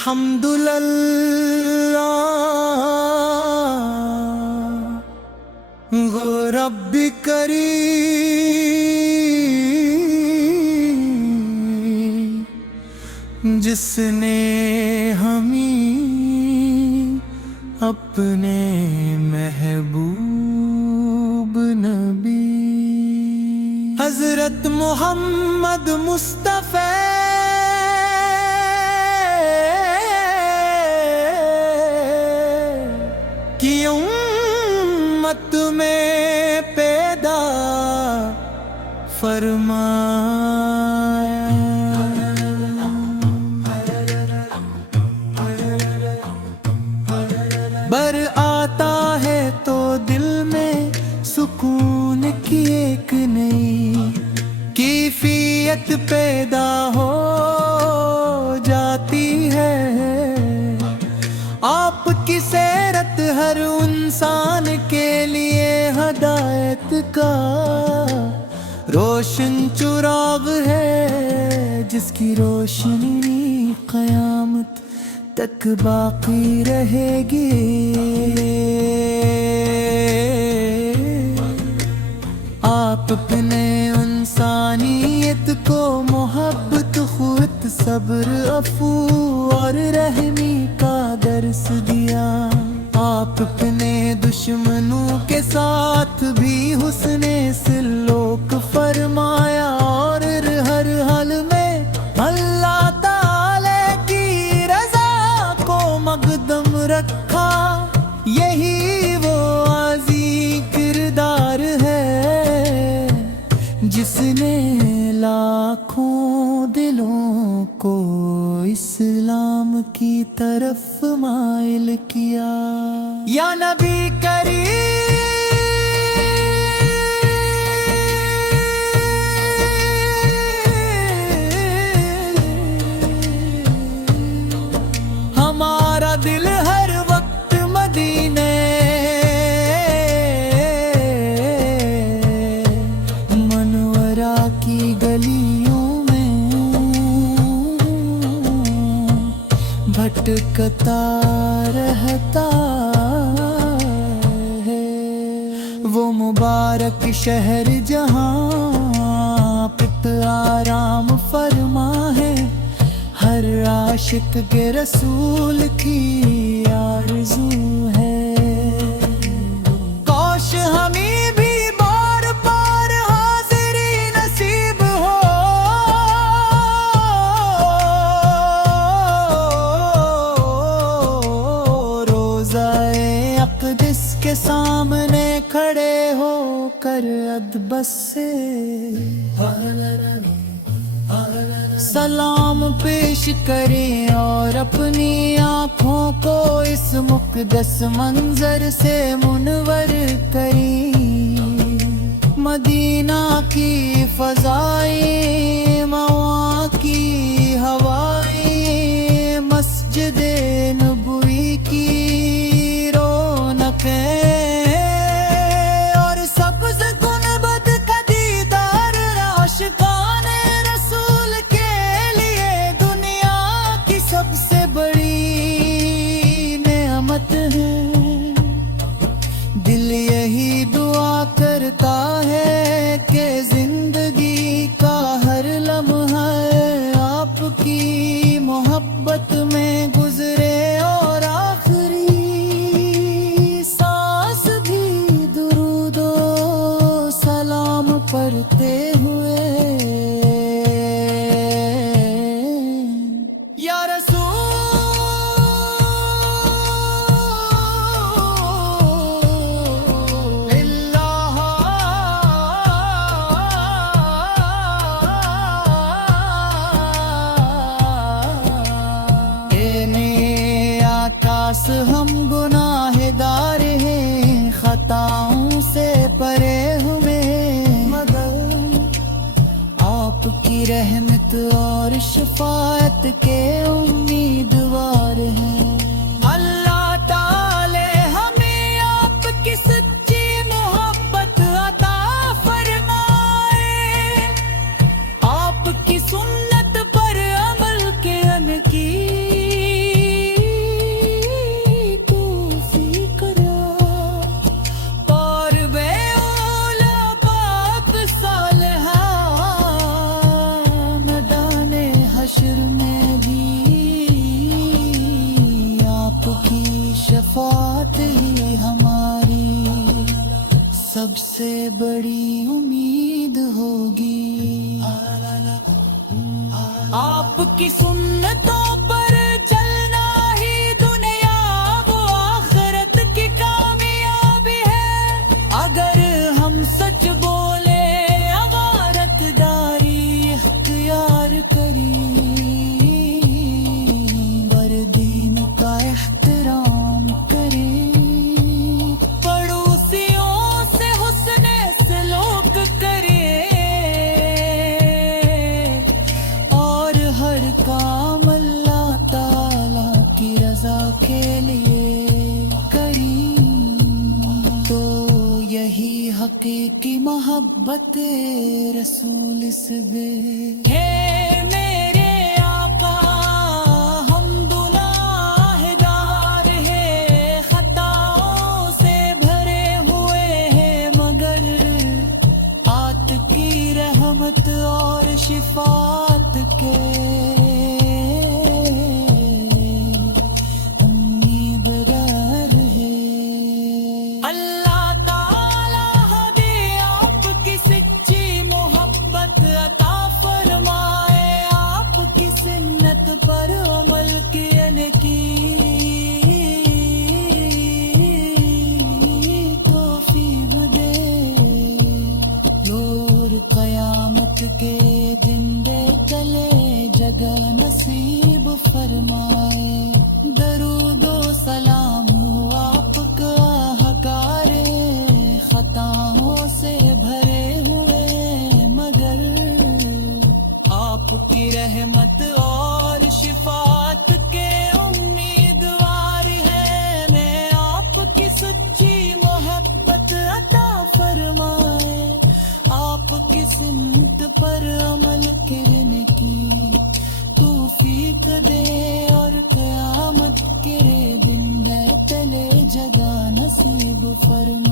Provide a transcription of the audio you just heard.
الحمدللہ گو رب کریم جس نے ہمیں اپنے محبوب نبی حضرت محمد مصطفیٰ کی امت میں پیدا فرمایا۔ بر آتا ہے تو دل میں سکون کی ایک نئی کیفیت پیدا ہو جاتی ہے۔ آپ کی سیرت ہر انسان کے لیے ہدایت کا روشن چراغ ہے، جس کی روشنی قیامت تک باقی رہے گی۔ آپ اپنے انسانیت کو محبت، قوت، صبر، عفو اور رحمی کا درس دیا۔ آپ اپنے دشمنوں کے ساتھ بھی حسن سلوک فرمایا، اور ہر حال میں اللہ تعالی کی رضا کو مقدم رکھا۔ یہی وہ عظیم کردار ہے جس نے لاکھوں دلوں کو اسلام کی طرف مائل کیا۔ یا نبی کریم، ہمارا دل ہر وقت مدینے منورہ کی گلیوں میں بھٹکتا رہتا ہے۔ وہ مبارک شہر جہاں پت آرام فرما ہے، ہر عاشق کے رسول کی آرزو ہے۔ کاش ہمیں بھی بار بار حاضری نصیب ہو، روضہ اقدس کے سامنے کھڑے ہو کر ادبس سے سلام پیش کریں، اور اپنی آنکھوں کو اس مقدس منظر سے منور کریں۔ مدینہ کی فضائیں، مواں کی ہوائیں، مسجد نبوی کی رونقیں، اور سبز گنبد کا دیدار عاشقان رسول کے لیے دنیا کی سب سے بڑی نعمت ہے۔ دل یہی دعا کرتا ہے کہ زندگی کا ہر لمحہ شفاعت کے امیدوار ہیں۔ اللہ تعالی ہمیں آپ کی سچی محبت عطا فرمائے، آپ کی سنت پر عمل کرنے کی توفیق عطا، اور بے اولا پاک صالحہ میدان حشر میں بھی آپ کی شفاعت ہی ہماری سب سے بڑی امید ہوگی۔ آپ کی سنتوں پر چلنا ہی دنیا و آخرت کی کامیابی ہے۔ اگر ہم سچ بولے عبارت داری اختیار کری، بردین کا احترام کریں، پڑوسیوں سے حسن سلوک کریں، اور ہر کام اللہ تعالی کی رضا کے لیے کریں، تو یہی حقیقی محبت رسول سے بے ہے۔ میرے آقا ہم گناہ گار ہیں، خطاؤں سے بھرے ہوئے ہیں، مگر آت کی رحمت اور شفاعت کے امیدوار ہیں۔ اللہ تعالی ہمیں آپ کی سچی محبت عطا فرمائے، آپ کی سنت پر عمل کرنے کی توفیق دے، نور قیامت کے دن دے تلے جگہ نصیب فرمائے۔ درود و سلام ہو آپ کا حکارے، خطاؤں سے بھرے ہوئے مگر آپ کی رحمت اور شفاعت کے امیدوار ہیں۔ میں آپ کی سچی محبت عطا فرمائے، آپ کی سنت پر عمل کرنے کی توفیق دے، اور قیامت کے دن میں تلے جگہ نصیب فرمائے۔